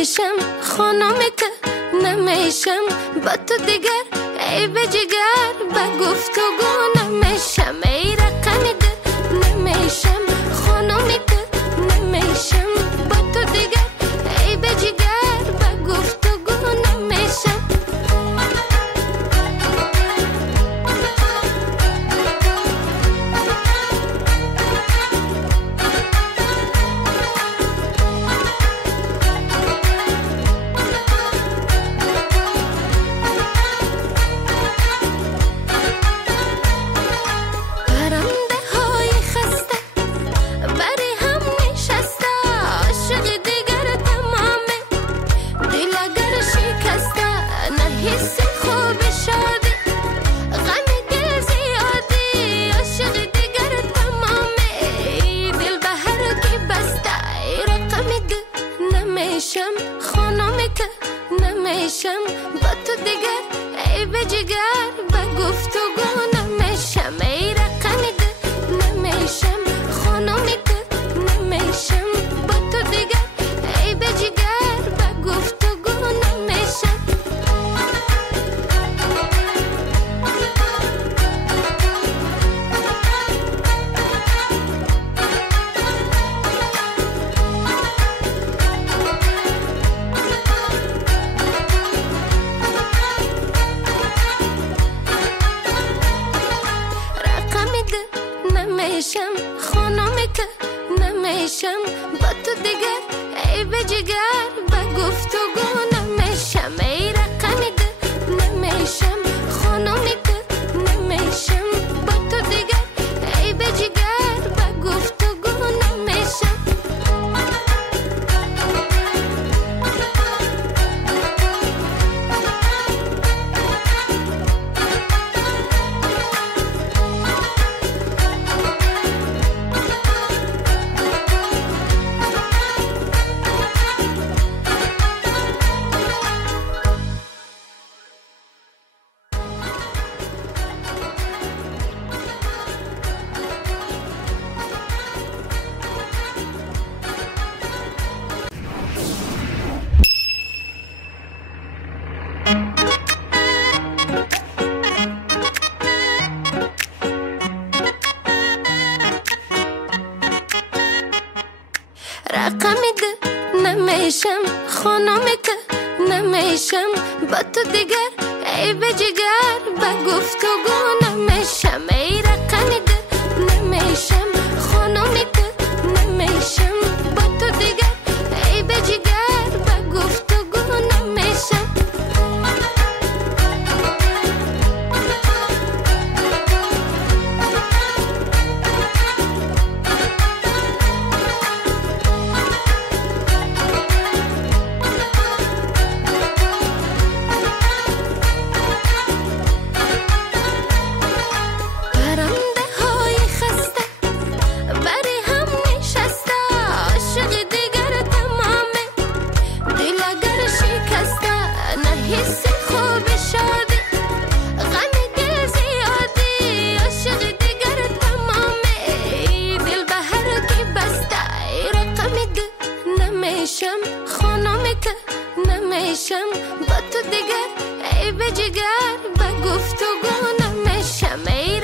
نمیشم خانمی که نمیشم با تو دیگر ای به جگر با گفتگو نمیشم ای رقمی ده نمیشم خانمی که نمیشم با تو دیگر ای به جگر با گفتگو نمیشم خانمی که نمیشم با تو دیگر ای به جگر با گفتگو نمیشم ای رقمی ده نمیشم خانمی که نمیشم با تو دیگر ای به جگر با گفتگو نمیشم نمیشم خانمی که نمیشم با تو دیگر ای به جگر با گفتگو نمیشم ای رقمی ده نمیشم خانمی که نمیشم با تو دیگر ای به جگر با گفتگو نمیشم رقمی ده نمیشم خانمی که نمیشم با تو دیگر ای به جگر با گفتگو نمیشم ای رقمی ده نمیشم خانمی که نمیشم با تو دیگر ای به جگر با گفتگو نمیشم خانمی که نمیشم با تو دیگر ای به جگر با گفتگو نمیشم ای